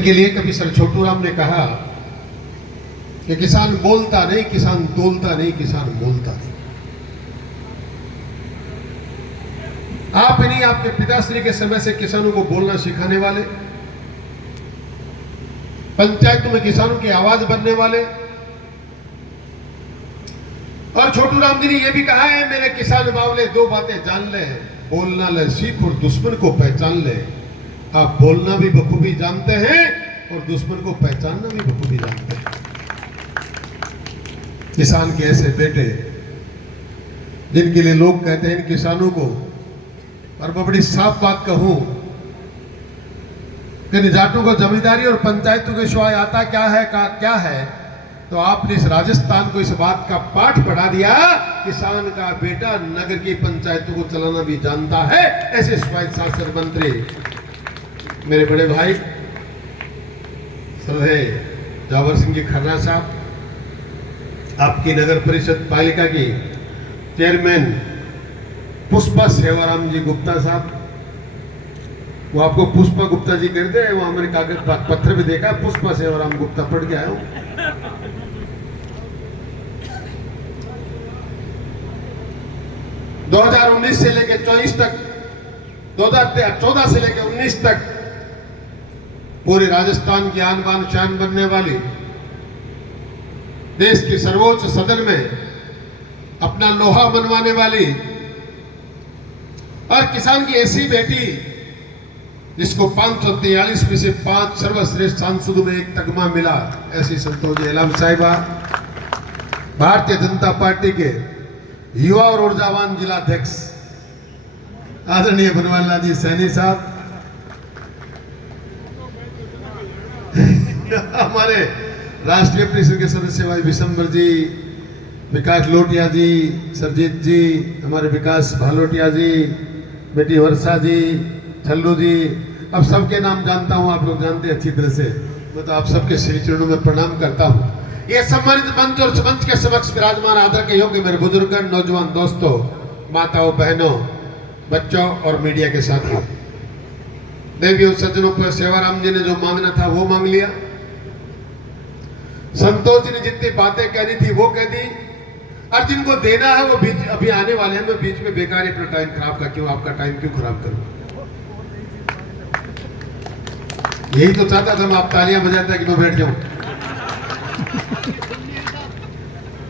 के लिए कभी सर छोटू राम ने कहा कि किसान बोलता नहीं, किसान तोलता नहीं, किसान बोलता नहीं। आप नहीं, आपके पिताश्री के समय से किसानों को बोलना सिखाने वाले, पंचायतों में किसानों की आवाज बनने वाले। और छोटू राम जी ने यह भी कहा है, मेरे किसान बावले दो बातें जान ले, बोलना ले सीख और दुश्मन को पहचान ले। आप बोलना भी बखूबी जानते हैं और दुश्मन को पहचानना भी बखूबी जानते हैं। किसान के ऐसे बेटे जिनके लिए लोग कहते हैं इन किसानों को, और मैं बड़ी साफ बात कहूं कि निजाटों को जमींदारी और पंचायतों के सिवाय आता क्या है, तो आपने इस राजस्थान को इस बात का पाठ पढ़ा दिया। किसान का बेटा नगर की पंचायतों को चलाना भी जानता है। ऐसे स्वायत्त शासन मंत्री मेरे बड़े भाई श्रद्धेय जावर सिंह जी खन्ना साहब, आपकी नगर परिषद पालिका की चेयरमैन पुष्पा सेवाराम जी गुप्ता साहब, वो आपको पुष्पा गुप्ता जी कहते हैं, वो हमारे कागज पत्र भी देखा, पुष्पा सेवाराम गुप्ता पढ़ के आया हूं। 2019 से लेकर 24 तक, 2014 से लेकर 19 तक पूरे राजस्थान की आन बान शान बनने वाली, देश के सर्वोच्च सदन में अपना लोहा मनवाने वाली, और किसान की ऐसी बेटी जिसको 543 में से 5 सर्वश्रेष्ठ सांसदों में एक तगमा मिला, ऐसी संतोष एलाम साहिबा, भारतीय जनता पार्टी के युवा और ऊर्जावान जिलाध्यक्ष आदरणीय बनवाला जी सैनी साहब, हमारे राष्ट्रीय परिषद के सदस्य भाई विशंबर जी, विकास लोटिया जी, सरजीत जी, हमारे विकास भालोटिया जी, बेटी वर्षा जी, छल्लू जी, अब सबके नाम जानता हूं, आप लोग जानते हैं अच्छी तरह से। मैं तो आप सबके श्री चरणों में प्रणाम करता हूं। ये सम्मानित मंच और मंच के समक्ष विराजमान आदर के योग्य मेरे बुजुर्गन, नौजवान दोस्तों, माताओं, बहनों, बच्चों और मीडिया के साथियों, देवियों, सज्जनों पर सेवाराम जी ने जो मांगना था वो मांग लिया। संतोष जी ने जितनी बातें कहनी थी वो कह दी, और जिनको देना है वो बीच अभी आने वाले हैं। मैं बीच में बेकार अपना टाइम खराब कर क्यों, आपका टाइम क्यों खराब करूं? यही तो चाहता था मैं, आप तालियां बजाता कि मैं बैठ जाऊं।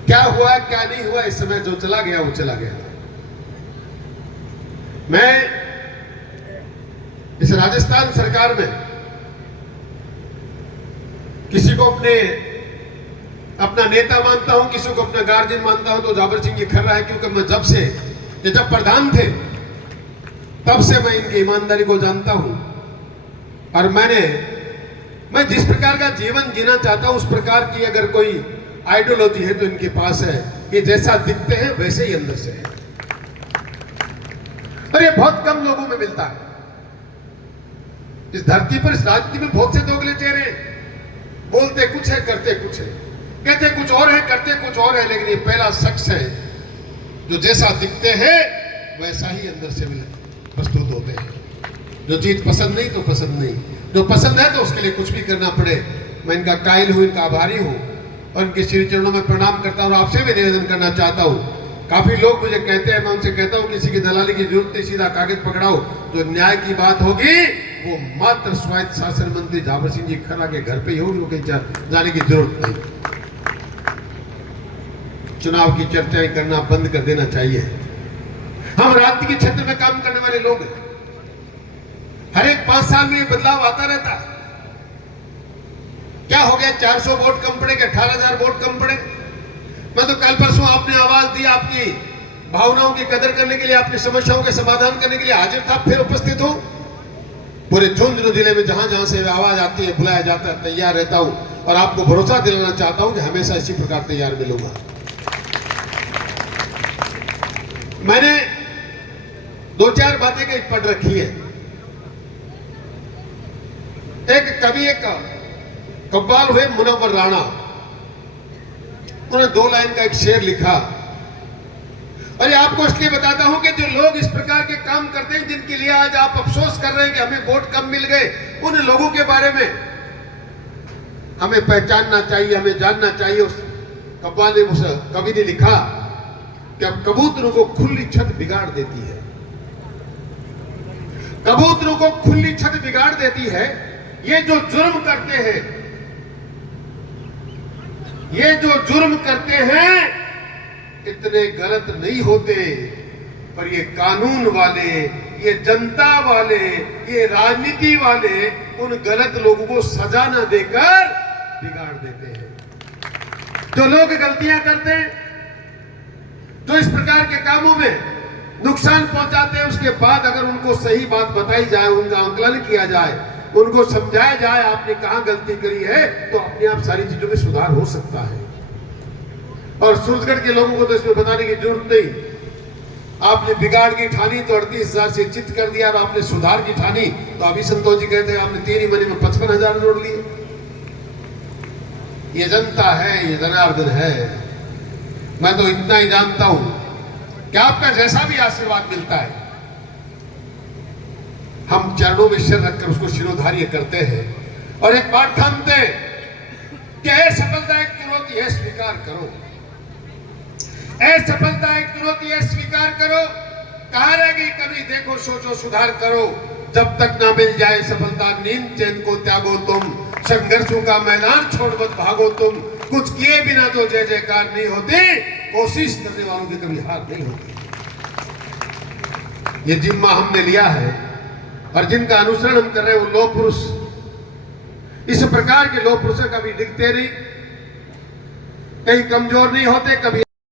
क्या हुआ क्या नहीं हुआ, इस समय जो चला गया वो चला गया। मैं इस राजस्थान सरकार में किसी को अपना नेता मानता हूं, किसी को अपना गार्जियन मानता हूं, तो जावर सिंह जी खर्रा है, क्योंकि मैं जब प्रधान थे तब से मैं इनकी ईमानदारी को जानता हूं। और मैं जिस प्रकार का जीवन जीना चाहता हूं उस प्रकार की अगर कोई आइडियोलॉजी है तो इनके पास है, कि जैसा दिखते हैं वैसे ही अंदर से है। और ये बहुत कम लोगों में मिलता है इस धरती पर, इस राजनीति में। बहुत से दोगले चेहरे हैं, बोलते कुछ है करते कुछ है, कहते कुछ और है करते कुछ और है, लेकिन ये पहला शख्स है जो जैसा दिखते हैं वैसा ही अंदर से प्रस्तुत होते हैं। जो चीज पसंद नहीं तो पसंद नहीं, जो पसंद है तो उसके लिए कुछ भी करना पड़े। मैं इनका कायल हूं, इनका आभारी हूं, और इनके श्री चरणों में प्रणाम करता हूं। और आपसे भी निवेदन करना चाहता हूं, काफी लोग मुझे कहते हैं, मैं उनसे कहता हूं किसी की दलाली की जरूरत नहीं, सीधा कागज पकड़ाओ, जो न्याय की बात होगी वो मात्र स्वायत्त शासन मंत्री जावर सिंह जी खन्ना के घर पे ही होगी, वो कहीं जाने की जरूरत नहीं। चुनाव की चर्चाएं करना बंद कर देना चाहिए। हम राजनीति के क्षेत्र में काम करने वाले लोग हैं, हर एक 5 साल में ये बदलाव आता रहता है। क्या हो गया, 400 वोट कम पड़े, 18,000 वोट कम पड़े? मैं तो कल परसों आपने आवाज दी, आपकी भावनाओं की कदर करने के लिए, आपकी समस्याओं के समाधान करने के लिए हाजिर था, फिर उपस्थित हूं। पूरे झुंझुनू जिले में जहां जहां से आवाज आती है, बुलाया जाता है, तैयार रहता हूं, और आपको भरोसा दिलाना चाहता हूं कि हमेशा इसी प्रकार तैयार मिलूंगा। मैंने 2-4 बातें कहीं पढ़ रखी है। एक कवि, एक कव्वाल हुए मुनव्वर राणा, उन्होंने 2 लाइन का एक शेर लिखा, और ये आपको इसलिए बताता हूं कि जो लोग इस प्रकार के काम करते हैं, जिनके लिए आज आप अफसोस कर रहे हैं कि हमें वोट कम मिल गए, उन लोगों के बारे में हमें पहचानना चाहिए, हमें जानना चाहिए। उस कव्वाल ने, उस कवि ने लिखा कि अब कबूतरों को खुली छत बिगाड़ देती है, कबूतरों को खुली छत बिगाड़ देती है। ये जो जुर्म करते हैं, ये जो जुर्म करते हैं इतने गलत नहीं होते, पर ये कानून वाले, ये जनता वाले, ये राजनीति वाले उन गलत लोगों को सजा न देकर बिगाड़ देते हैं। जो लोग गलतियां करते हैं, जो इस प्रकार के कामों में नुकसान पहुंचाते हैं, उसके बाद अगर उनको सही बात बताई जाए, उनका आंकलन किया जाए, उनको समझाया जाए आपने कहां गलती करी है, तो अपने आप सारी चीजों में सुधार हो सकता है। और सूरजगढ़ के लोगों को तो इसमें बताने की जरूरत नहीं। आपने बिगाड़ की ठानी तो 38,000 से चित कर दिया, और आपने सुधार की ठानी तो अभी संतोष जी कहते हैं आपने 3 ही महीने में 55,000 जोड़ लिए। ये जनता है, ये जनार्दन है। मैं तो इतना ही जानता हूं कि आपका जैसा भी आशीर्वाद मिलता है, हम चरणों में सिर रखकर उसको शिरोधार्य करते हैं और एक बात ठानते हैं कि सफलता एक चुनौती है, स्वीकार करो। सफलता एक चुनौती है, स्वीकार करो। कहा रहेगी कभी देखो सोचो सुधार करो, जब तक ना मिल जाए सफलता नींद चैन को त्यागो तुम, संघर्षों का मैदान छोड़ मत भागो तुम, कुछ किए बिना तो जय जयकार नहीं होती, कोशिश करने वालों की कभी हार नहीं होती। ये जिम्मा हमने लिया है और जिनका अनुसरण हम कर रहे हैं वो लौह पुरुष, इस प्रकार के लौह पुरुष कभी दिखते नहीं, कहीं कमजोर नहीं होते, कभी